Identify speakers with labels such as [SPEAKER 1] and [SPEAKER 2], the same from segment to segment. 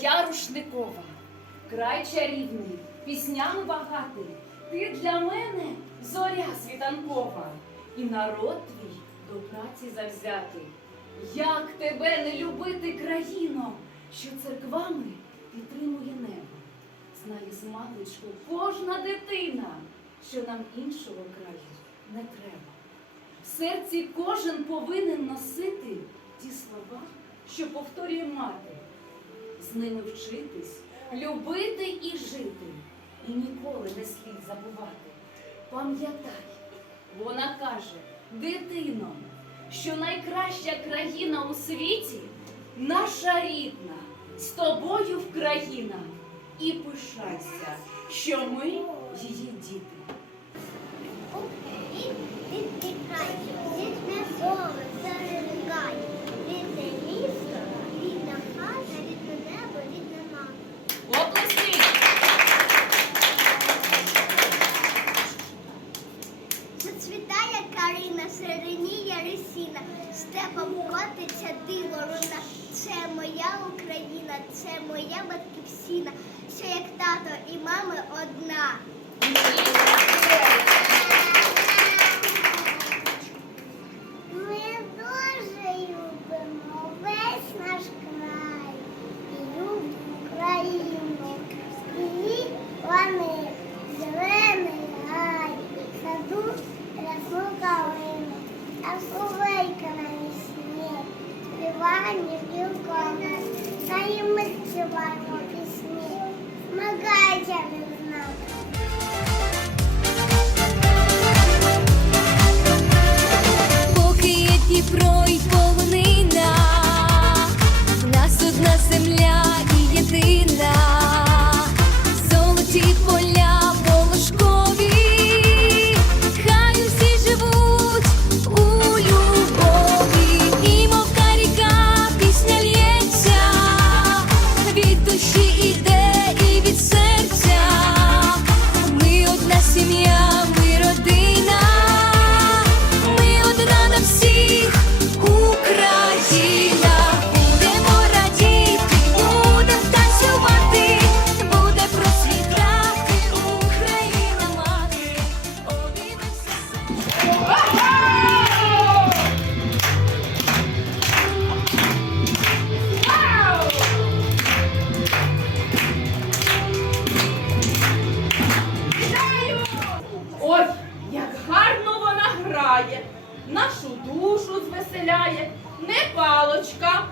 [SPEAKER 1] моя рушникова, край чарівний, піснями багатий. Ти для мене зоря світанкова, і народ твій до праці завзятий. Як тебе не любити, країно, що церквами підтримує небо? Знає сматочку кожна дитина, що нам іншого краю не треба. В серці кожен повинен носити ті слова, що повторює мати, з ними вчитись, любити і жити, і ніколи не слід забувати. Пам'ятай, вона каже, дитино, що найкраща країна у світі наша рідна, з тобою Вкраїна. І пишайся, що ми її діти.
[SPEAKER 2] Відтікай, рідне поле, та і ми співаємо пісні, змагайся від нас.
[SPEAKER 1] Нашу душу звеселяє. Не палочка,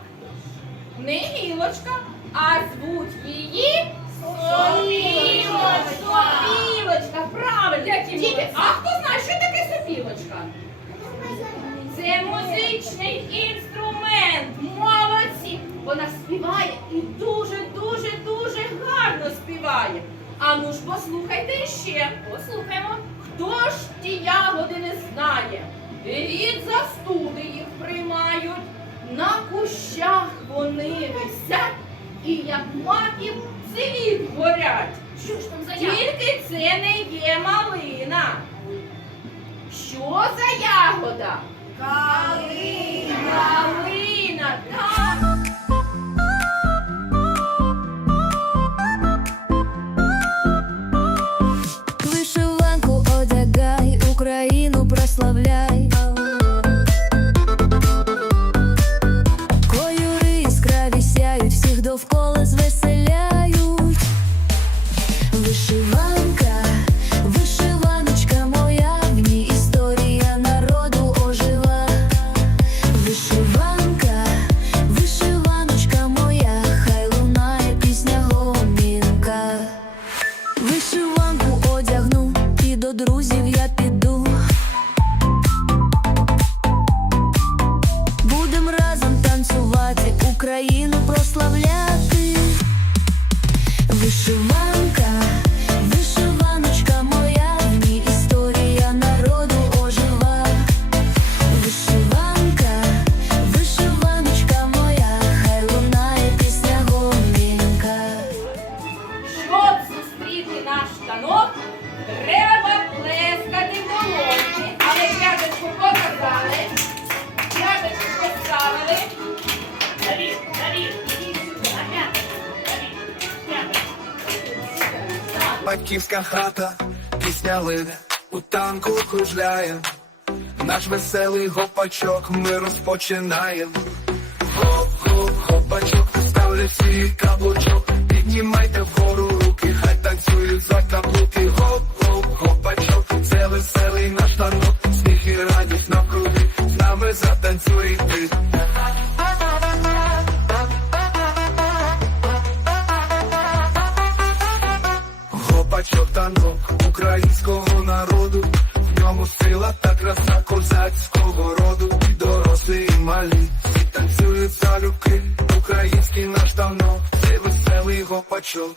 [SPEAKER 1] не гілочка, а звуть її Сопілочка. Сопілочка, правильно. Діти, а хто знає, що таке сопілочка? Це музичний інструмент. Молодці! Вона співає і дуже, дуже, дуже гарно співає. А ну ж послухайте ще. Послухаємо. Хто ж ті ягоди не знає? Від застуди їх приймають. На кущах вони висять і як маків цвіт горять. Що ж там за Тільки це не є малина. Що за ягода? Калина. Калина, так.
[SPEAKER 3] Вишиванку одягай, Україну прославляй.
[SPEAKER 4] Батьківська хата, пісня лине, у танку кружляє. Наш веселий гопачок ми розпочинаємо. Гоп-гоп, гопачок, ставлять свій каблучок, піднімайте вгору руки, хай танцюють за каблуки. Гоп-гоп, гопачок, це веселий наш танок, сміх і радість навкруги, з нами затанцюй залюбки, український наш давно, це веселий гопачок.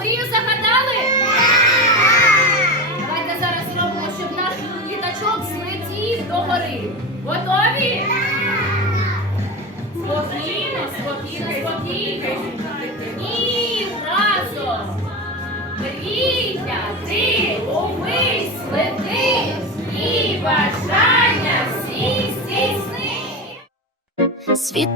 [SPEAKER 1] Мрію загадали? Давайте зараз зробимо, щоб наш літачок злетів до гори. Готові? Спокійно, спокійно, спокійно. І разом. Мрія, ти увесь лети і бажання всі здійсни.
[SPEAKER 3] Світ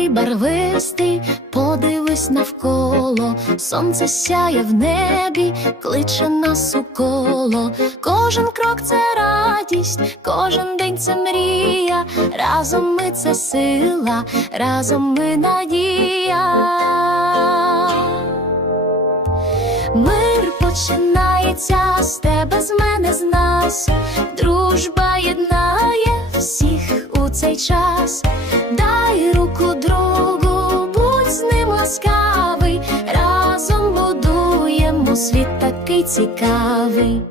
[SPEAKER 3] такий барвистий, подивись навколо, сонце сяє в небі, кличе нас у коло. Кожен крок це радість, кожен день це мрія. Разом ми це сила, разом ми надія. Мир починається з тебе, з мене, з нас. Дружба єднає всіх у цей час. Дай руку світ такий цікавий.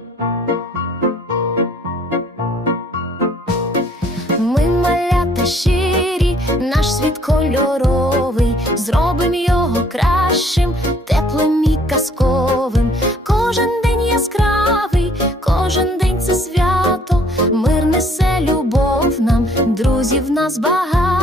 [SPEAKER 3] Ми маляти щирі, наш світ кольоровий, зробим його кращим, теплим і казковим. Кожен день яскравий, кожен день це свято, мир несе любов нам, друзів нас багато.